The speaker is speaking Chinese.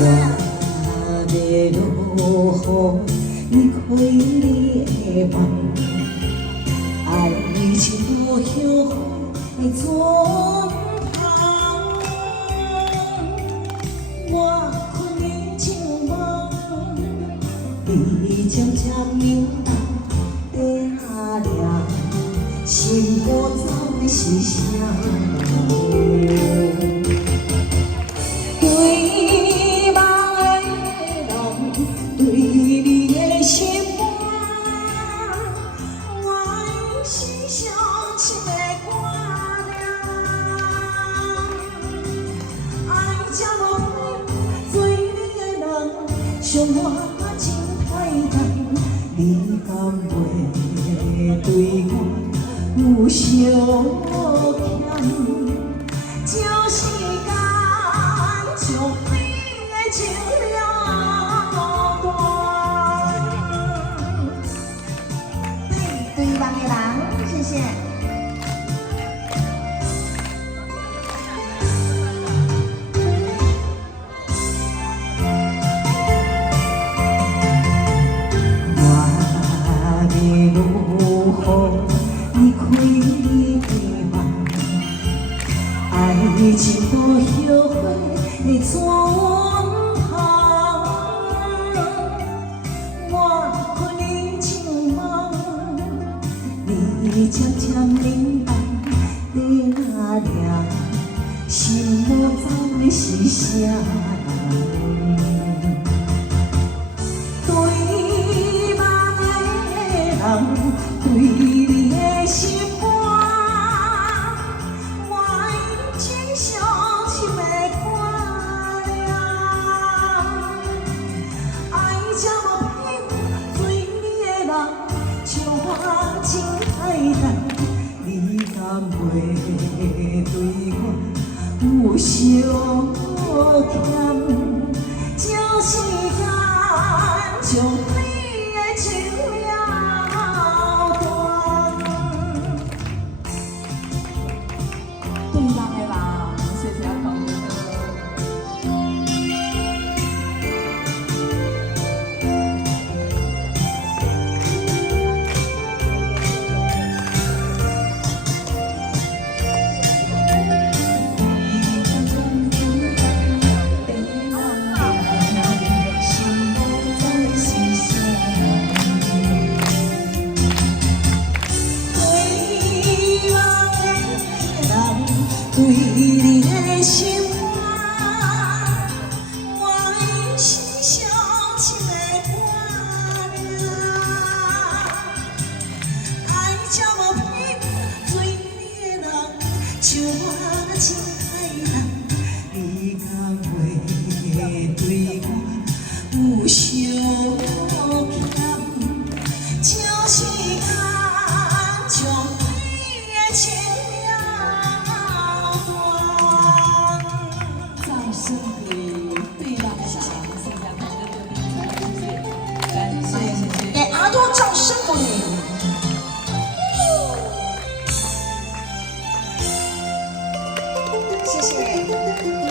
我要落雨，你开你的梦，爱情无后的船旁，我困你情梦，你渐渐明白底下凉，心无走的是啥？对梦的人，对你的心肝，我的心上深的肝了。爱这无配，做你的人，伤我真歹重。你敢袂对我有相欠？就是间将你的情了断。对梦的人，谢谢。你开你的梦，爱情无后悔的船旁，我困你情梦，你渐渐明白底下凉，心无走的是啥？对梦的人，对你的心肝，我的情上深的肝了。爱这无配，做你的人，像我真歹重。你敢袂对我有相欠？就是间将你的情了断。对梦的人，谢谢同学。对你的心肝，我的心上深的肝了。爱这无配，做你的人，像我真歹重。你敢袂对我有相欠？就是间将你的情身体对浪的人，剩下同学的名字，谢谢，感谢谢谢，给阿多掌声鼓励。谢谢。